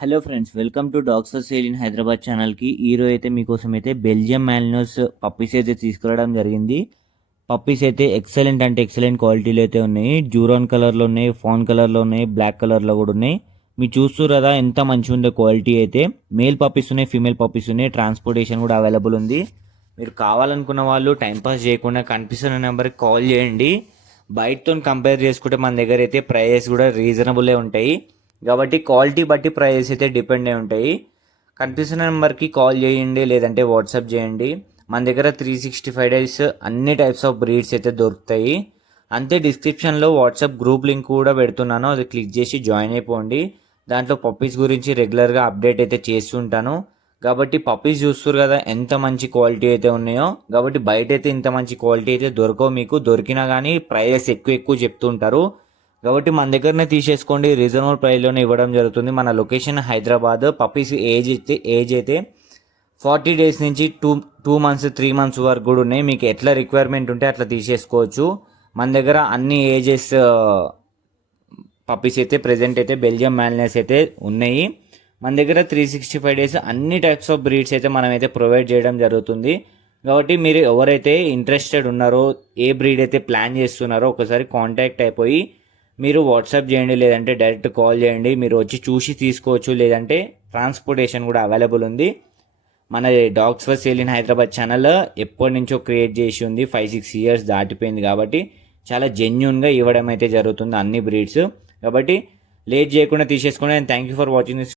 Hello friends, welcome to dogs for sale in Hyderabad ఛానల్కి. ఈరోజు అయితే మీకోసం అయితే బెల్జియం మ్యాలినోస్ పప్పీస్ అయితే తీసుకురావడం జరిగింది. పప్పీస్ అయితే ఎక్సలెంట్ అంటే ఎక్సలెంట్ క్వాలిటీలో అయితే ఉన్నాయి. జూరాన్ కలర్లో ఉన్నాయి, ఫాన్ కలర్లో ఉన్నాయి, బ్లాక్ కలర్లో కూడా ఉన్నాయి. మీరు చూస్తారు కదా ఎంత మంచిగా ఉందో క్వాలిటీ అయితే. మేల్ పప్పీస్ ఉన్నాయి, ఫీమేల్ పప్పీస్ ఉన్నాయి. ట్రాన్స్పోర్టేషన్ కూడా అవైలబుల్ ఉంది. మీరు కావాలనుకున్న వాళ్ళు టైంపాస్ చేయకుండా కనిపిస్తున్న నెంబర్కి కాల్ చేయండి. బయటతో కంపేర్ చేసుకుంటే మన దగ్గర అయితే ప్రైజెస్ కూడా రీజనబులే ఉంటాయి. కాబట్టి క్వాలిటీ బట్టి ప్రైజెస్ అయితే డిపెండ్ అయి ఉంటాయి. కనిపిస్తున్న నెంబర్కి కాల్ చేయండి, లేదంటే వాట్సాప్ చేయండి. మన దగ్గర 365 డేస్ అన్ని టైప్స్ ఆఫ్ బ్రీడ్స్ అయితే దొరుకుతాయి. అంతే, డిస్క్రిప్షన్లో వాట్సాప్ గ్రూప్ లింక్ కూడా పెడుతున్నాను, అది క్లిక్ చేసి జాయిన్ అయిపోండి. దాంట్లో పప్పీస్ గురించి రెగ్యులర్గా అప్డేట్ అయితే చేస్తుంటాను. కాబట్టి పప్పీస్ చూస్తారు కదా ఎంత మంచి క్వాలిటీ అయితే ఉన్నాయో. కాబట్టి బయట అయితే ఇంత మంచి క్వాలిటీ అయితే దొరకవు మీకు. దొరికినా కానీ ప్రైజెస్ ఎక్కువ చెప్తుంటారు. కాబట్టి మన దగ్గరనే తీసేసుకోండి, రీజనబుల్ ప్రైస్లోనే ఇవ్వడం జరుగుతుంది. మన లొకేషన్ హైదరాబాద్. పప్పీస్ ఏజ్ అయితే 40 డేస్ నుంచి టూ మంత్స్ 3 మంత్స్ వరకు కూడా ఉన్నాయి. మీకు ఎట్లా రిక్వైర్మెంట్ ఉంటే అట్లా తీసేసుకోవచ్చు. మన దగ్గర అన్ని ఏజెస్ పప్పీస్ అయితే ప్రెజెంట్ అయితే బెల్జియం మ్యాలినోస్ అయితే ఉన్నాయి. మన దగ్గర 365 డేస్ అన్ని టైప్స్ ఆఫ్ బ్రీడ్స్ అయితే మనం అయితే ప్రొవైడ్ చేయడం జరుగుతుంది. కాబట్టి మీరు ఎవరైతే ఇంట్రెస్టెడ్ ఉన్నారో, ఏ బ్రీడ్ అయితే ప్లాన్ చేస్తున్నారో ఒకసారి కాంటాక్ట్ అయిపోయి మీరు వాట్సాప్ చేయండి, లేదంటే డైరెక్ట్ కాల్ చేయండి. మీరు వచ్చి చూసి తీసుకోవచ్చు, లేదంటే ట్రాన్స్పోర్టేషన్ కూడా అవైలబుల్ ఉంది. మన dogs for sale in Hyderabad channel ఎప్పటి నుంచో క్రియేట్ చేసి ఉంది, 5-6 ఇయర్స్ దాటిపోయింది. కాబట్టి చాలా జెన్యున్గా ఇవ్వడం అయితే జరుగుతుంది అన్ని బ్రీడ్స్. కాబట్టి లేట్ చేయకుండా తీసేసుకోండి. And thank you for watching this.